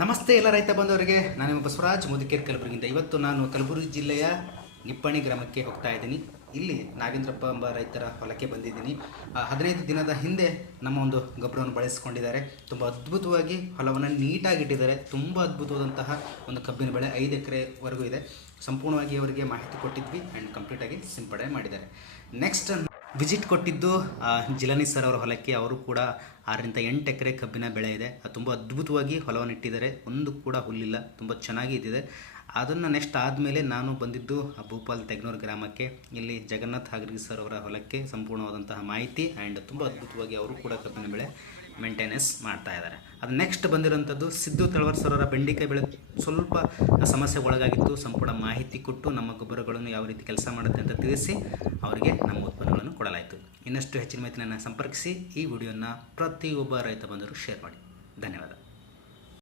ನಮಸ್ತೆ ಎಲ್ಲ ರೈತ ಬಂದವರಿಗೆ, ನಾನು ಬಸವರಾಜ್ ಮುದುಕೇರ್ ಕಲಬುರಗಿಯಿಂದ. ಇವತ್ತು ನಾನು ಕಲಬುರಗಿ ಜಿಲ್ಲೆಯ ನಿಪ್ಪಣಿ ಗ್ರಾಮಕ್ಕೆ ಹೋಗ್ತಾ ಇದ್ದೀನಿ. ಇಲ್ಲಿ ನಾಗೇಂದ್ರಪ್ಪ ಎಂಬ ರೈತರ ಹೊಲಕ್ಕೆ ಬಂದಿದ್ದೀನಿ. ಹದಿನೈದು ದಿನದ ಹಿಂದೆ ನಮ್ಮ ಒಂದು ಗೊಬ್ಬರವನ್ನು ಬಳಸಿಕೊಂಡಿದ್ದಾರೆ. ತುಂಬ ಅದ್ಭುತವಾಗಿ ಹೊಲವನ್ನು ನೀಟಾಗಿ ಇಟ್ಟಿದ್ದಾರೆ. ತುಂಬ ಅದ್ಭುತವಾದಂತಹ ಒಂದು ಕಬ್ಬಿನ ಬೆಳೆ ಐದು ಎಕರೆವರೆಗೂ ಇದೆ. ಸಂಪೂರ್ಣವಾಗಿ ಅವರಿಗೆ ಮಾಹಿತಿ ಕೊಟ್ಟಿದ್ವಿ ಆ್ಯಂಡ್ ಕಂಪ್ಲೀಟಾಗಿ ಸಿಂಪಡಣೆ ಮಾಡಿದ್ದಾರೆ. ನೆಕ್ಸ್ಟ್ ವಿಸಿಟ್ ಕೊಟ್ಟಿದ್ದು ಜಿಲಾನಿ ಸರ್ ಅವರ ಹೊಲಕ್ಕೆ. ಅವರು ಕೂಡ ಆರರಿಂದ ಎಂಟು ಎಕರೆ ಕಬ್ಬಿನ ಬೆಳೆ ಇದೆ. ಅದು ತುಂಬ ಅದ್ಭುತವಾಗಿ ಹೊಲವನ್ನು ಇಟ್ಟಿದ್ದಾರೆ. ಒಂದು ಕೂಡ ಹುಲ್ಲಿಲ್ಲ. ತುಂಬ ಚೆನ್ನಾಗಿ ಇದ್ದಿದೆ. ಅದನ್ನು ನೆಕ್ಸ್ಟ್ ಆದಮೇಲೆ ನಾನು ಬಂದಿದ್ದು ಭೂಪಾಲ್ ತೆಗ್ನೂರು ಗ್ರಾಮಕ್ಕೆ. ಇಲ್ಲಿ ಜಗನ್ನಾಥ್ ಹಾಗರ್ಗಿ ಸರ್ ಅವರ ಹೊಲಕ್ಕೆ ಸಂಪೂರ್ಣವಾದಂತಹ ಮಾಹಿತಿ ಆ್ಯಂಡ್ ತುಂಬ ಅದ್ಭುತವಾಗಿ ಅವರು ಕೂಡ ಕಬ್ಬಿನ ಬೆಳೆ ಮೇಂಟೆನೆನ್ಸ್ ಮಾಡ್ತಾ ಇದ್ದಾರೆ. ಅದು ನೆಕ್ಸ್ಟ್ ಬಂದಿರೋಂಥದ್ದು ಸಿದ್ದು ತಳವರ್ ಸರ್ ಅವರ ಬೆಂಡಿಕಾಯಿ ಬೆಳೆ. ಸ್ವಲ್ಪ ಸಮಸ್ಯೆ ಒಳಗಾಗಿತ್ತು. ಸಂಪೂರ್ಣ ಮಾಹಿತಿ ಕೊಟ್ಟು ನಮ್ಮ ಗೊಬ್ಬರಗಳನ್ನು ಯಾವ ರೀತಿ ಕೆಲಸ ಮಾಡುತ್ತೆ ಅಂತ ತಿಳಿಸಿ ಅವರಿಗೆ ನಮ್ಮ ಇನ್ನಷ್ಟು ಹೆಚ್ಚಿನ ಮಾಹಿತಿಯನ್ನು ಸಂಪರ್ಕಿಸಿ ಈ ವಿಡಿಯೋನ ಪ್ರತಿಯೊಬ್ಬ ರೈತ ಬಂದರು ಶೇರ್ ಮಾಡಿ. ಧನ್ಯವಾದ.